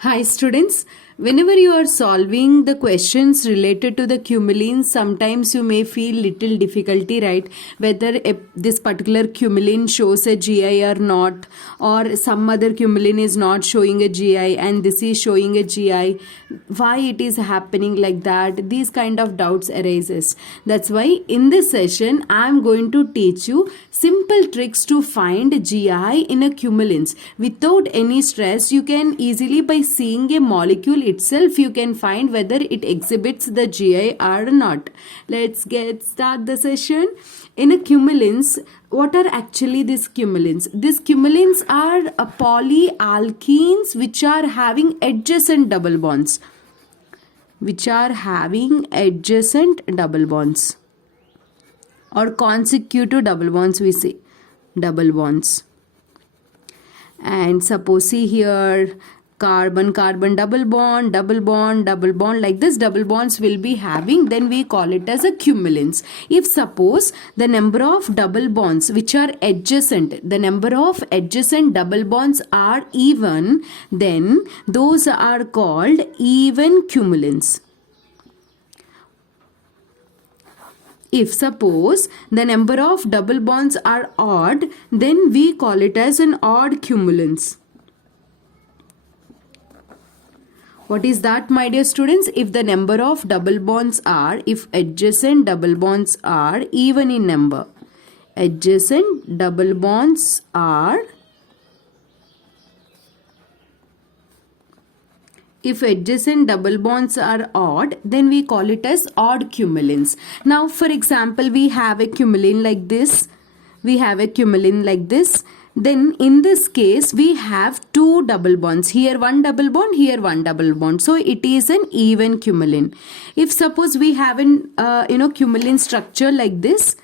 Hi students, whenever you are solving the questions related to the cumulines, sometimes you may feel little difficulty, right? Whether this particular cumulin shows a GI or not, or some other cumulin is not showing a GI and this is showing a GI. Why it is happening like that? These kind of doubts arises. That's why in this session, I am going to teach you simple tricks to find GI in a cumulins. Without any stress, you can easily by seeing a molecule itself, you can find whether it exhibits the GI or not. Let's start the session. In a cumulins, what are actually these cumulins? These cumulins are polyalkenes which are having adjacent double bonds. Or consecutive double bonds, we say double bonds. And suppose see here, carbon double bond, like this double bonds will be having, then we call it as a cumulins. If suppose the number of double bonds which are adjacent, the number of adjacent double bonds are even, then those are called even cumulins. If suppose the number of double bonds are odd, then we call it as an odd cumulins. What is that, my dear students? If the number of double bonds are, if adjacent double bonds are even in number, adjacent double bonds are, if adjacent double bonds are odd, then we call it as odd cumulins. Now, for example, we have a cumulin like this. Then in this case, we have two double bonds. Here one double bond, here one double bond. So it is an even cumulin. If suppose we have an cumulin structure like this,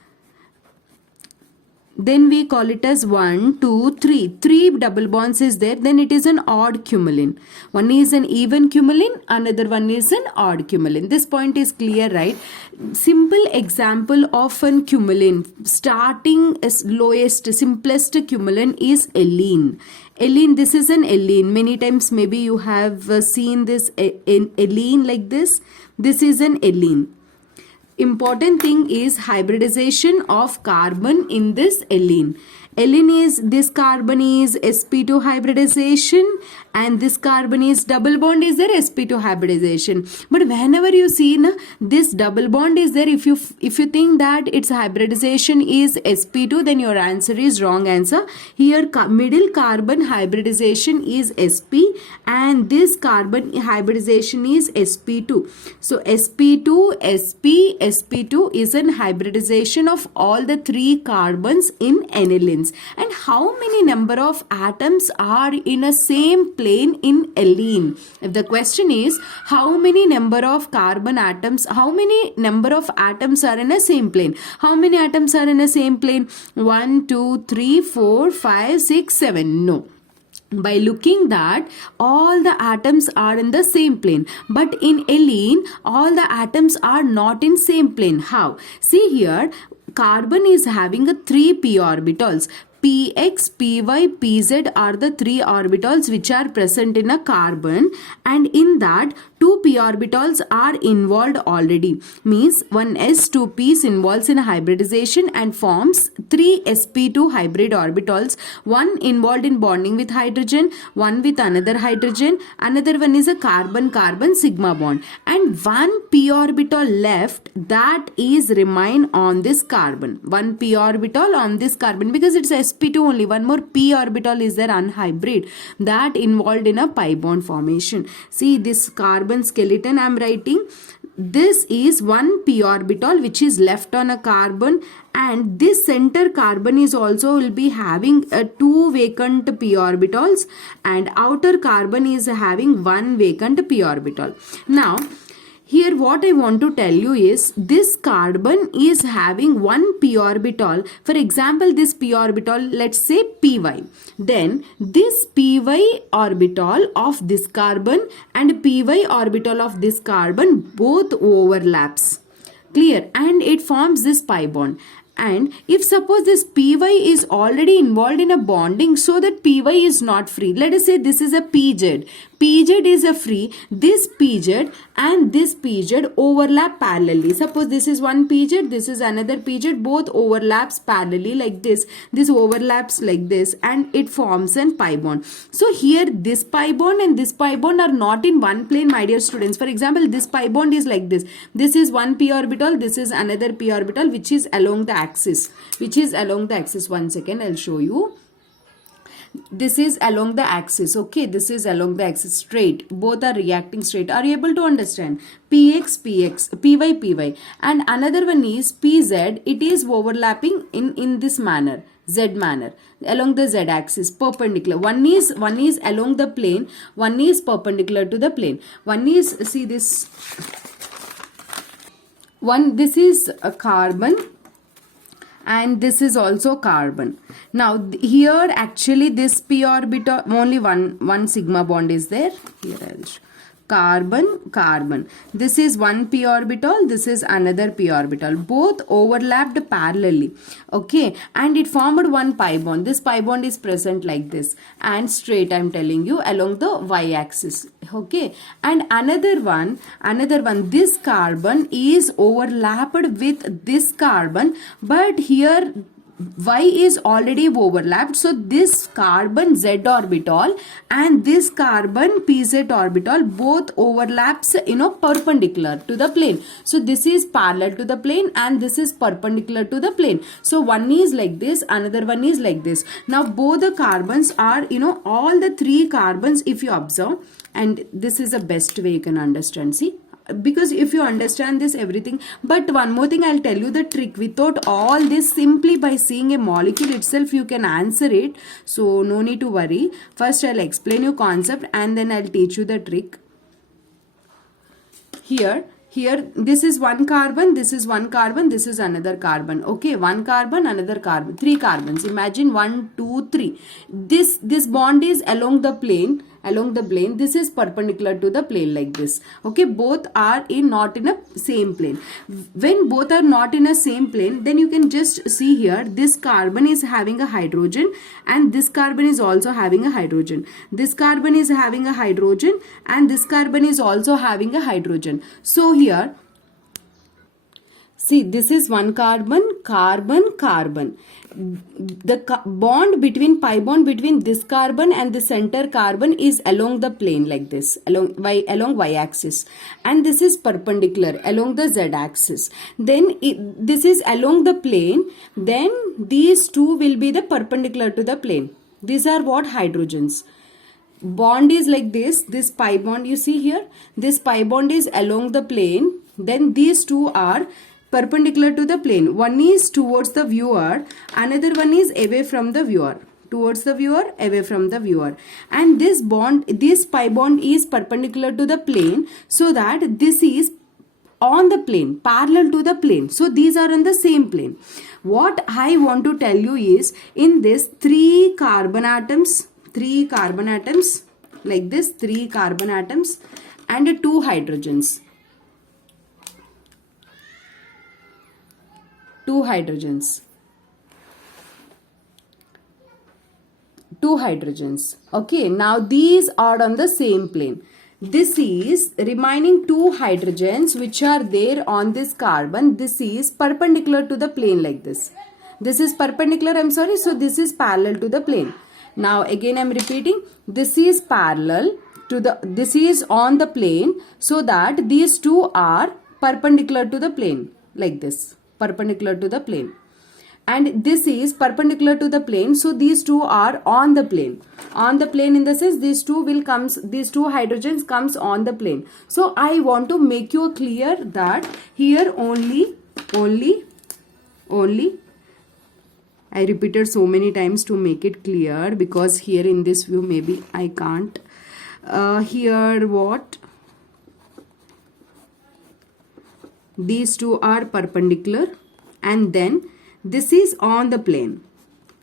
then we call it as 1, 2, 3. 3 double bonds is there, then it is an odd cumulin. One is an even cumulin, another one is an odd cumulin. This point is clear, right? Simple example of an cumulin, starting as lowest, simplest cumulin is allene. Allene, this is an allene. Many times maybe you have seen this allene like this. This is an allene. Important thing is hybridization of carbon in this allene. Allene is, this carbon is sp2 hybridization and this carbon is double bond is there, sp2 hybridization. But whenever you see this double bond is there, if you think that its hybridization is sp2, then your answer is wrong answer. Here middle carbon hybridization is sp and this carbon hybridization is sp2. So sp2, sp, sp2 is an hybridization of all the three carbons in anilines. And how many number of atoms are in a same plane in allene? If the question is how many number of carbon atoms, how many number of atoms are in a same plane? How many atoms are in a same plane? 1, 2, 3, 4, 5, 6, 7. No. By looking that all the atoms are in the same plane, but in allene all the atoms are not in same plane. How? See here, carbon is having a 3 p orbitals. Px, Py, Pz are the 3 orbitals which are present in a carbon, and in that 2 p orbitals are involved already. Means one s2p involves in a hybridization and forms 3 sp2 hybrid orbitals. One involved in bonding with hydrogen, one with another hydrogen, another one is a carbon-carbon sigma bond, and one p orbital left, that is remain on this carbon. One p orbital on this carbon, because it's sp2 only. One more p orbital is there unhybrid, that involved in a pi bond formation. See this carbon skeleton I am writing. This is one p orbital which is left on a carbon, and this center carbon is also will be having 2 vacant p orbitals, and outer carbon is having 1 vacant p orbital. Now here what I want to tell you is this carbon is having 1 p orbital. For example, this p orbital, let's say py. Then this py orbital of this carbon and py orbital of this carbon both overlaps. Clear? And it forms this pi bond. And if suppose this py is already involved in a bonding, so that py is not free. Let us say this is a pz. Pz is a free. This pz and this pz overlap parallelly. Suppose this is one pz, this is another pz, both overlaps parallelly like this. This overlaps like this and it forms an pi bond. So here this pi bond and this pi bond are not in one plane, my dear students. For example, this pi bond is like this. This is one p orbital, this is another p orbital, which is along the axis. One second, I'll show you. This is along the axis. Okay, this is along the axis straight. Both are reacting straight. Are you able to understand? Px, py, and another one is pz. It is overlapping in this manner, z manner, along the z axis, perpendicular. One is along the plane, one is perpendicular to the plane. One is, see this one, this is a carbon and this is also carbon. Now here actually this p orbital, only one sigma bond is there. Here I'll show. Carbon. This is one p orbital, this is another p orbital. Both overlapped parallelly. Okay, and it formed one pi bond. This pi bond is present like this and straight, I'm telling you, along the y axis. Okay, and another one, this carbon is overlapped with this carbon, but here y is already overlapped, so this carbon z orbital and this carbon pz orbital both overlaps, perpendicular to the plane. So this is parallel to the plane and this is perpendicular to the plane. So one is like this, another one is like this. Now both the carbons are, all the three carbons, if you observe, and this is the best way you can understand. See, because if you understand this everything. But one more thing, I'll tell you the trick. Without all this, simply by seeing a molecule itself you can answer it, so no need to worry. First I'll explain you concept and then I'll teach you the trick. Here this is one carbon, this is one carbon, this is another carbon. Okay, one carbon, another carbon, three carbons. Imagine 1 2 3. This bond is along the plane. This is perpendicular to the plane like this. Okay, both are not in a same plane. When both are not in a same plane, then you can just see here, this carbon is having a hydrogen and this carbon is also having a hydrogen. This carbon is having a hydrogen and this carbon is also having a hydrogen. So here, see, this is one carbon. The bond between, pi bond between this carbon and the center carbon is along the plane like this, along y axis, and this is perpendicular along the z axis. Then this is along the plane, then these two will be the perpendicular to the plane. These are what? Hydrogens. Bond is like this pi bond, you see here, this pi bond is along the plane, then these two are perpendicular to the plane. One is towards the viewer, another one is away from the viewer. Towards the viewer, away from the viewer. And this pi bond is perpendicular to the plane, so that this is on the plane, parallel to the plane. So these are on the same plane. What I want to tell you is, in this three carbon atoms like this, 3 carbon atoms and 2 hydrogens. 2 hydrogens. Okay, now these are on the same plane. This is remaining 2 hydrogens which are there on this carbon. This is perpendicular to the plane like this. This is perpendicular, so this is parallel to the plane. Now again I'm repeating, this is parallel to this is on the plane, so that these two are perpendicular to the plane like this, perpendicular to the plane. And this is perpendicular to the plane, so these two are on the plane. On the plane in the sense, these two hydrogens comes on the plane. So I want to make you clear that here only I repeated so many times to make it clear, because here in this view maybe I can't. Here what? These two are perpendicular and then this is on the plane.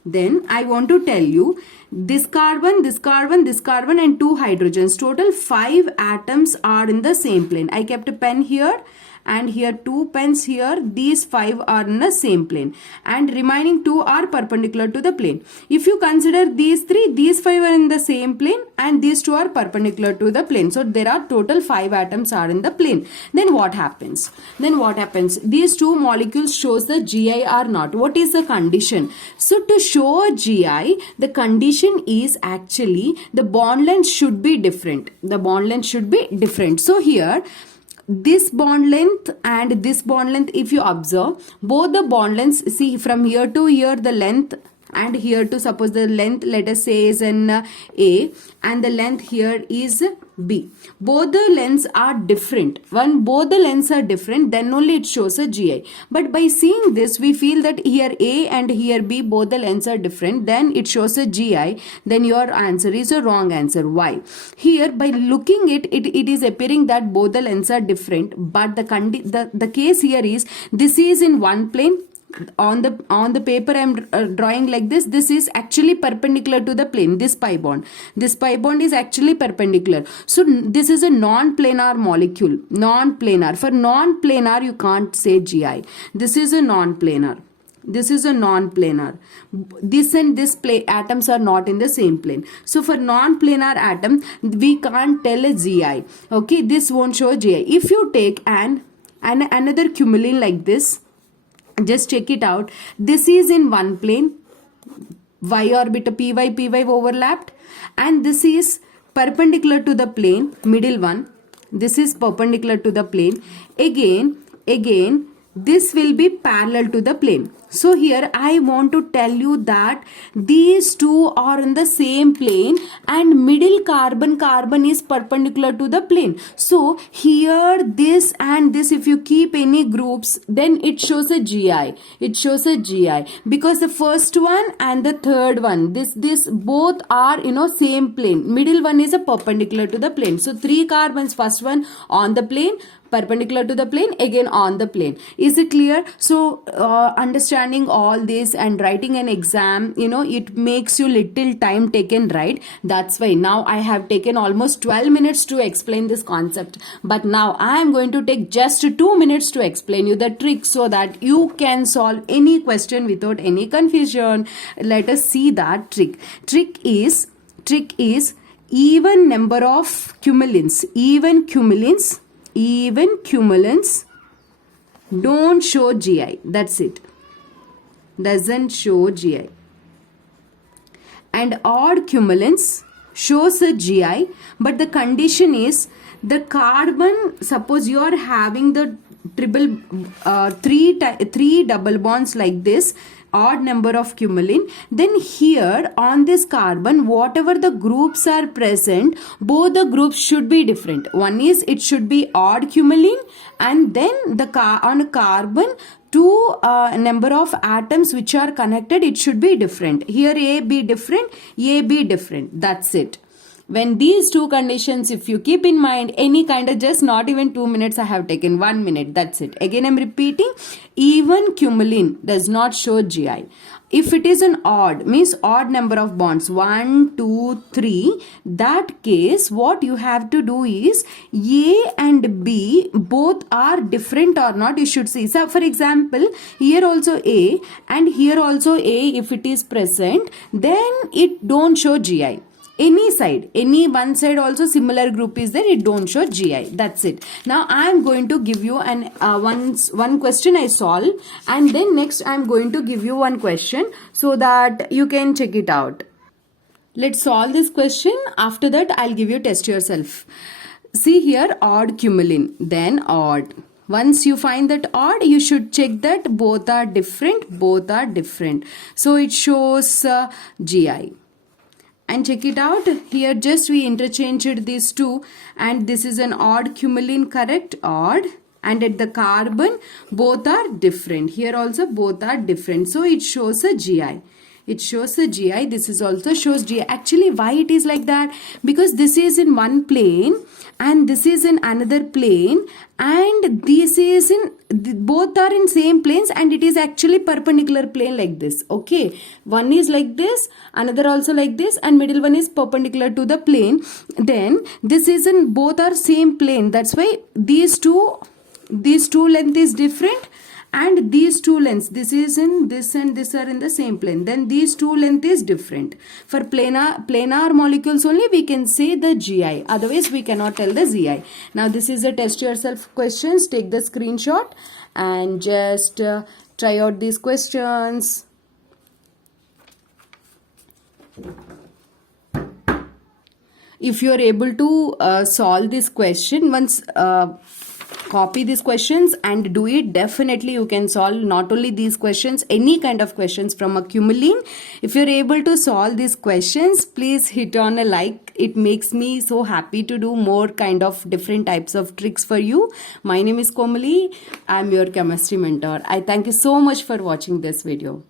Then I want to tell you, this carbon and 2 hydrogens, total 5 atoms are in the same plane. I kept a pen here and here 2 pens here. These 5 are in the same plane and remaining 2 are perpendicular to the plane. If you consider these 3, these 5 are in the same plane and these 2 are perpendicular to the plane. So there are total 5 atoms are in the plane. Then what happens? These two molecules shows the GI or not. What is the condition? So to show a GI, the condition is actually the bond length should be different. So here this bond length and this bond length, if you observe, both the bond lengths, see from here to here the length, and here to suppose the length, let us say, is an A and the length here is B. Both the lengths are different. When both the lengths are different, then only it shows a GI. But by seeing this, we feel that here A and here B, both the lengths are different, then it shows a GI. Then your answer is a wrong answer. Why? Here, by looking it is appearing that both the lengths are different, but the case here is this is in one plane. On the paper I am drawing like this. This is actually perpendicular to the plane. This pi bond is actually perpendicular. So this is a non-planar molecule. Non-planar. For non-planar you can't say GI. This is a non-planar. This and this atoms are not in the same plane. So for non-planar atom we can't tell a GI. Okay, this won't show a GI. If you take another cumulin like this, just check it out. This is in one plane, y orbit py overlapped, and this is perpendicular to the plane, middle one. This is perpendicular to the plane. Again this will be parallel to the plane. So here I want to tell you that these two are in the same plane and middle carbon is perpendicular to the plane. So here this and this, if you keep any groups, then it shows a GI. Because the first one and the third one, this both are same plane. Middle one is a perpendicular to the plane. So 3 carbons, first one on the plane, perpendicular to the plane, again on the plane. Is it clear? So understanding all this and writing an exam, it makes you little time taken, right? That's why now I have taken almost 12 minutes to explain this concept, but now I am going to take just 2 minutes to explain you the trick so that you can solve any question without any confusion. Let us see that trick. Trick is even number of cumulins. Even cumulins don't show GI. That's it. Doesn't show GI. And odd cumulins shows a GI, but the condition is the carbon, suppose you are having the three double bonds like this, odd number of cumulin, then here on this carbon, whatever the groups are present, both the groups should be different. One is it should be odd cumulin, and then on a carbon, two number of atoms which are connected, it should be different. Here A be different, A be different. That's it. When these two conditions, if you keep in mind, any kind of, just not even 2 minutes I have taken, 1 minute, that's it. Again I'm repeating, even cumulin does not show GI. If it is an odd, means odd number of bonds, 1, 2, 3, that case what you have to do is A and B both are different or not, you should see. So for example, here also A and here also A, if it is present, then it don't show GI. Any side, any one side also similar group is there, it don't show GI. That's it. Now I am going to give you one question I solve, and then next I am going to give you one question so that you can check it out. Let's solve this question. After that I'll give you test yourself. See here, odd cumulin, then odd. Once you find that odd, you should check that both are different. So it shows GI. And check it out, here just we interchanged these two, and this is an odd cumulin, correct? Odd. And at the carbon both are different. Here also both are different. So it shows a GI. This is also shows GI. Actually why it is like that? Because this is in one plane and this is in another plane, and this is in, both are in same planes, and it is actually perpendicular plane like this. Okay, one is like this, another also like this, and middle one is perpendicular to the plane. Then this is in, both are same plane. That's why these two This two length is different, and these two lengths, this is in this and this are in the same plane, then these two length is different. For planar molecules only we can say the GI, otherwise we cannot tell the ZI. Now this is a test yourself questions. Take the screenshot and just try out these questions. If you are able to solve this question, once copy these questions and do it, definitely you can solve not only these questions, any kind of questions from a Cumulene. If you're able to solve these questions, please hit on a like. It makes me so happy to do more kind of different types of tricks for you. My name is Komali. I'm your chemistry mentor. I thank you so much for watching this video.